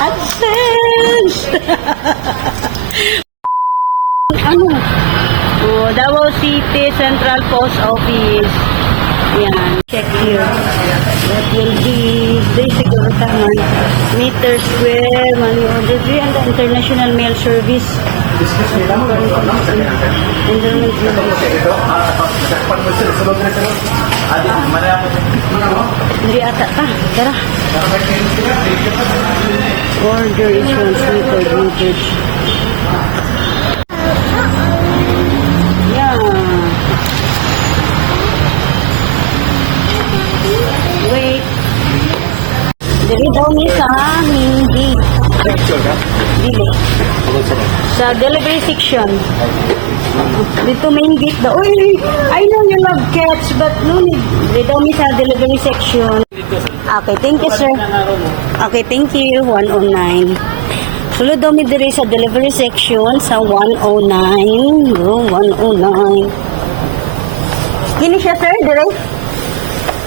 AdSense! Ano? Oh, Davao City Central Post Office. Yan. Check here. That will be basic overtaman. Meter square, money order fee, and the international mail service. Hindi ata pa. Tara. Order issuance meter. Wait. Dili daw ni sa hindi. Dili. Sa delivery section. Dito main gate daw. Uy, I know you love cats, but no need. Dili daw ni sa delivery section. Okay, thank you, sir. Okay, thank you. 109. Sulod daw mi diri sa delivery section sa 109. Go, 109. Kini siya, sir, dire?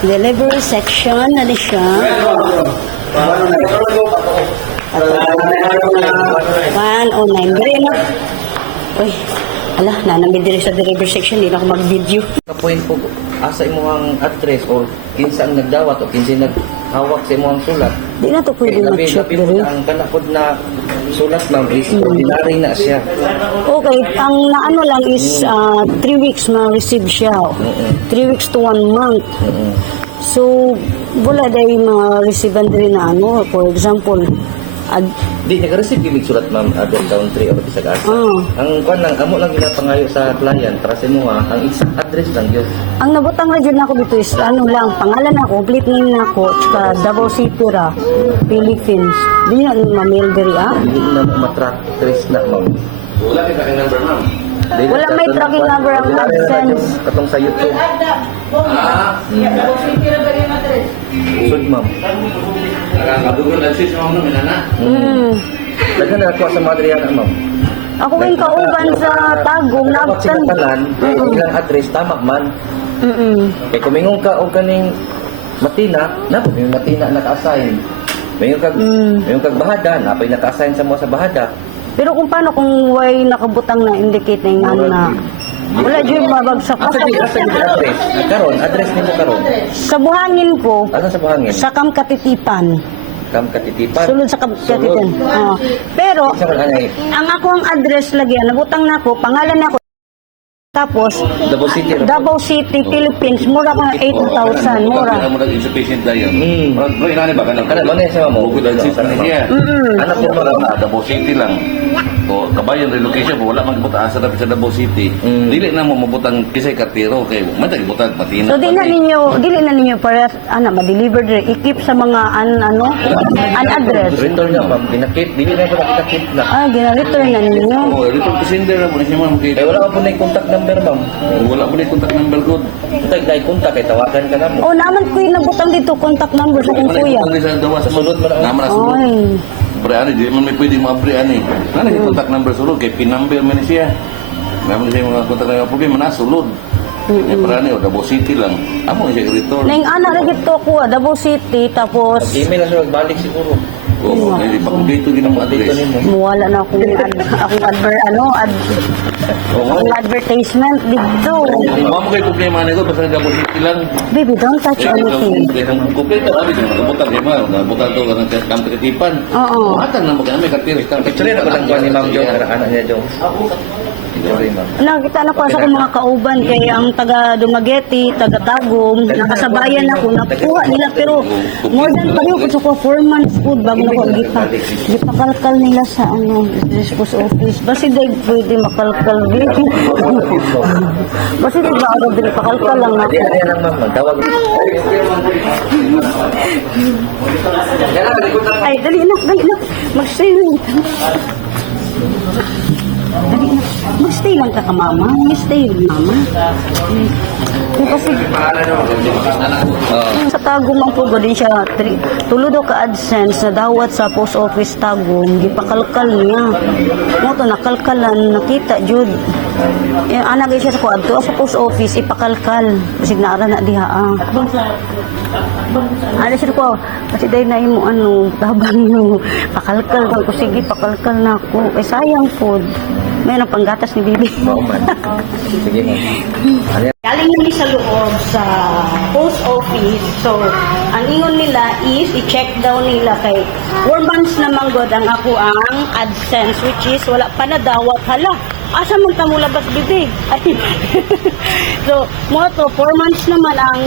Delivery section na di siya. 109. Dire na. Uy, ala, nanamid dire sa delivery section. Di na ako mag-video. Kapuin po, asa imuhang address or kinsa ang nagdawat o kinsa naghawak sa imuhang sulat. Di na to pwede mag-check dire. dire. Ang kanapod na sulat, ma'am, is ordinary na siya. Okay, ang naano lang is 3 weeks ma-receive siya. 3 weeks to 1 month. So, wala dahil ma-receive rin na ano. For example, Di, nag-receive yung sulat, ma'am, other country o sa asa. Ang kwan lang, amo lang ginapangayo sa client, para sa mo ang exact address lang yun. ang nabutang na dyan ako dito is ano lang, pangalan ako, complete name na ako, tsaka Davao City ra, Philippines. Di na ma-mail diri Hindi na matrack trace na, ma'am. Wala may tracking number, ma'am. Wala may tracking number ang AdSense. Katong sa YouTube. Sud, ma'am. Nakakadugol ang sis, ma'am, namin, ana. Daghan na ako sa Madriana, ma'am. Ako yung kauban sa Tagum, Dapat sinatalan, ilang address, tama man. Kaya kumingong ka o kaning Matina, napag yung Matina naka-assign. Mayroon kag bahada, napay naka-assign sa mga sa bahada. Pero kung paano kung way nakabutang na indicate na yung ano na wala dyan mabagsak. Asa di address? Karon, address nimo karon. Sa buhangin ko, Asa sa buhangin? sa Kamkatitipan. Kam Katitipan. Sulod sa Kamkatitipan. Pero, Isa ka kanay. ang ako ang address lagi, nabutang na ako, pangalan na ako. Tapos, Davao City. Davao City, Philippines, mura ka 8,000, mura. Mo nang insufficient na yan. Bro, inani ba kanang? Kana man sa mo. Bukod ang sis ni siya. Anak mo Wala na Davao City lang. O kabayan relocation wala man gibuta asa sa Davao City. Dili na mo mabutang kisay kartero kay man ta gibutang patina. So, dili na ninyo para, ma-deliver dire, i-keep sa mga, unaddress. Return na ma'am, pinakit, dili na ko nakita-kit na. Gina-return na ninyo. Oh, dito passenger mo ni siya ma'am kay Kaya wala ka po na yung contact number, ma'am. wala mo ni contact number ko. Ito yung contact, kaya tawagan ka na mo. Oh, naman ko yung nabutang dito, contact number sa kong kuya. Sa sulod mo na. Naman na sulod. Ay. Pre ani di man may pwede maabri ani. Nana yung contact number sulod kay pin number man ni siya. Naman siya mga contact number problema na sulod. Eh pre ani o Davao City lang. Amo siya return. Nang anak na dito ko, Davao City, tapos Email na siya magbalik siguro. Oo, hindi pa kung dito din ang address. wala na akong advertisement dito. Ma'am kay problema nito basta Davao City lang. Baby, don't touch anything. Kompleto abi sa nabutang kay ma'am, nabutang to kanang kampitan. Oo. Atan na magana may kartiro ka. Picture na ko lang ko ni Ma'am Jong, anak niya Jong. Sorry, ma'am. Nakita na ko sa akong mga kauban kay ang taga Dumaguete, taga Tagum, nakasabayan ako, nakuha nila pero more than pareho ko sa 4 months food bago na ko gipakalkal nila sa post office. Basi day pwede makalkal dito. Basi di ba ako dili pakalkal lang na. Hindi, ano lang ma'am, magtawag. Ay, dali na. Mag-stay lang. Dali na. Mag-stay lang ka mama. Mag-stay lang, mama. Kasi sa Tagum ang pugo din siya. Tulo daw ka AdSense na dawat sa post office Tagum. Gipakalkal niya. Mo to nakalkalan. Nakita, Jud. Anak siya sa kuadto sa post office. Ipakalkal. Kasi naara na diha. Alis ko. Kasi dahil na mo ano, tabang mo. Pakalkal ko. Sige, pakalkal na ako. Eh, sayang po. May nang panggatas ni Bibi. Oo man. Sige man. Ano yan? Galing kami sa loob sa post office. So, ang ingon nila is i-check daw nila kay 4 months na manggod ang ako ang AdSense, which is wala pa na dawat. Hala, asa man ta mo labas Bibi? Ay. So, mo to 4 months naman ang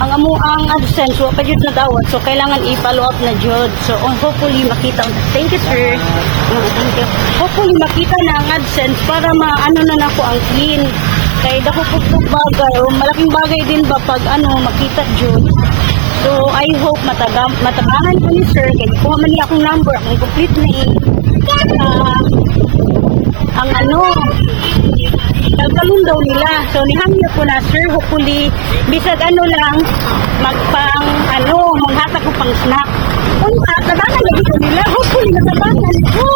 ang amo ang AdSense, wala pa jud na dawat. So, kailangan i-follow up na jud. So, hopefully makita. Thank you, sir. Thank you. Hopefully makita na ang AdSense para maano na nako ang PIN. Kay dako pugtog bagay o malaking bagay din ba pag makita jud. So I hope matabangan ko ni sir kay kuha man niya akong number, akong complete na ang kalkalun daw nila. So nihangyo ko na sir, hopefully bisag lang magpang manghatag ko pang snack. Kung tabangan lagi ko nila, hopefully natabangan ko.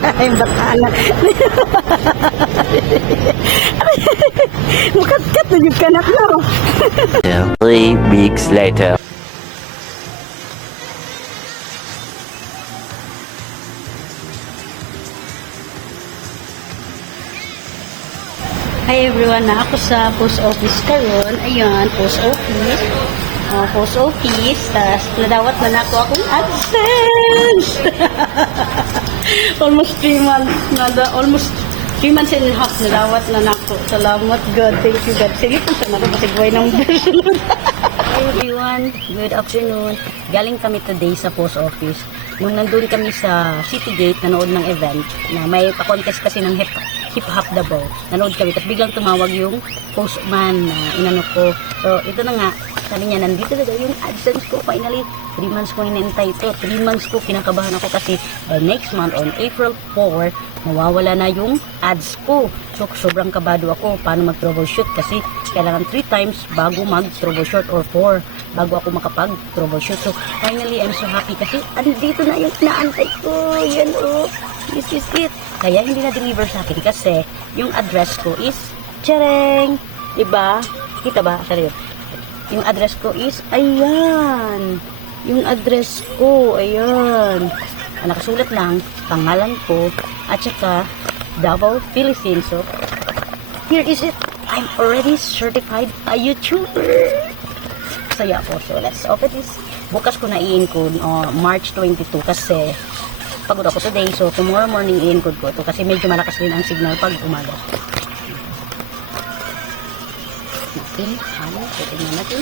Ay, baka anak. Mukat-kat na yung kanak mo. 3 weeks later. Hi everyone, na ako sa post office karon. Ayan, post office. Post office. Tapos nadawat na ako akong AdSense. Almost 3 months. Almost 3 months and a half nadawat na ako. Salamat God. Thank you God. Sige po sa nakapasigway ng version. Hi everyone, good afternoon. Galing kami today sa post office. Nung nandun kami sa City Gate, nanood ng event na may pa-contest kasi ng Hip Hop The Ball. Nanood kami, tapos biglang tumawag yung postman na inano ko. So, ito na nga, sabi niya, nandito na daw yung AdSense ko. Finally, 3 months ko hinintay ito. 3 months ko, kinakabahan ako kasi by next month, on April 4, mawawala na yung ads ko. So, sobrang kabado ako paano mag-troubleshoot kasi kailangan 3 times bago mag-troubleshoot or 4 bago ako makapag-troubleshoot. So, finally, I'm so happy kasi andito na yung naantay ko. Yan this is it. Kaya hindi na-deliver sa akin kasi yung address ko is chareng. Diba? Kita ba? Sorry. Yung address ko is ayan. Yung address ko, ayan. Nakasulat lang, pangalan ko, at saka Davao, Philippines. So, here is it. I'm already certified a YouTuber. Saya po. So, let's open this. Bukas ko na i-encode March 22 kasi pagod ako today. So, tomorrow morning i-encode ko ito kasi medyo malakas din ang signal pag umaga. Tingnan natin.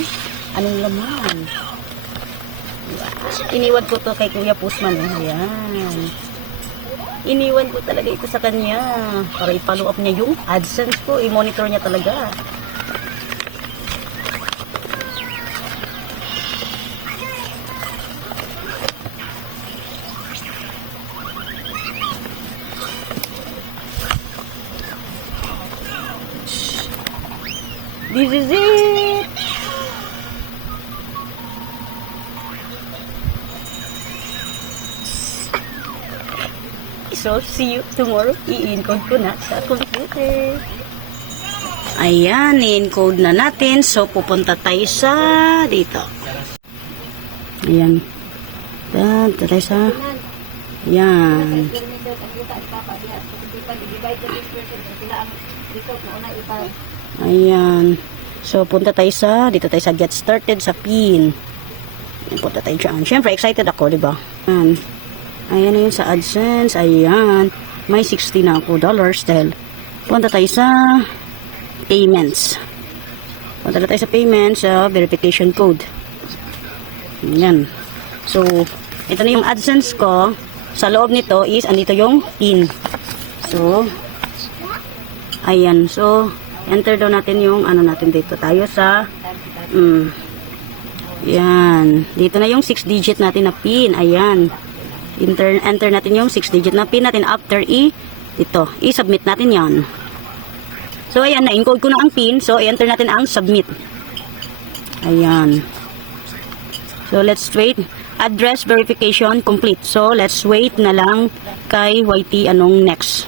Anong laman? Iniwan ko to kay Kuya Pusman. Ayan. Iniwan ko talaga ito sa kanya para i-follow up niya yung AdSense ko. I-monitor niya talaga. This is it! So, see you tomorrow. I-encode ko na sa computer. Ayan, i-encode na natin. So, pupunta tayo sa dito. Ayan. Punta tayo sa ayan. Ayan. So, punta tayo sa dito tayo sa get started sa PIN. Ayan, punta tayo dyan. Siyempre, excited ako, diba? Ayan. Ayan na yun sa AdSense. Ayan. May 60 na ako dollars dahil punta tayo sa payments. Punta tayo sa payments sa verification code. Ayan. So, ito na yung AdSense ko. Sa loob nito is andito yung PIN. So, ayan. So, enter daw natin yung ano natin dito. Tayo sa ayan. Dito na yung 6-digit natin na PIN. Ayan. Enter natin yung 6-digit na PIN natin after i-submit natin yan. So, ayan, na-encode ko na ang PIN. So, i-enter natin ang submit. Ayan. So, let's wait. Address verification complete. So, let's wait na lang kay YT anong next.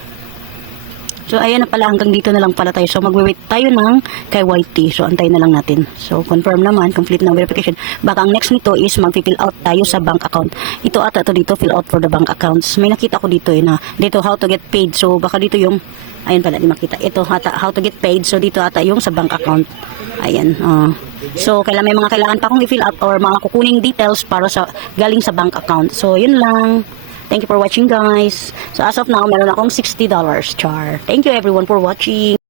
So, ayan na pala, hanggang dito na lang pala tayo. So, magwe-wait tayo ng KYT. So, antayin na lang natin. So, confirm naman, complete ng verification. Baka ang next nito is mag-fill out tayo sa bank account. Ito ata to dito, fill out for the bank accounts. May nakita ko dito na dito how to get paid. So, baka dito yung, ayan pala, di makita. Ito, how to get paid. So, dito ata yung sa bank account. Ayan, so, may mga kailangan pa akong i-fill out or mga kukuning details para sa galing sa bank account. So, yun lang. Thank you for watching, guys. So, as of now, meron akong $60 char. Thank you everyone for watching.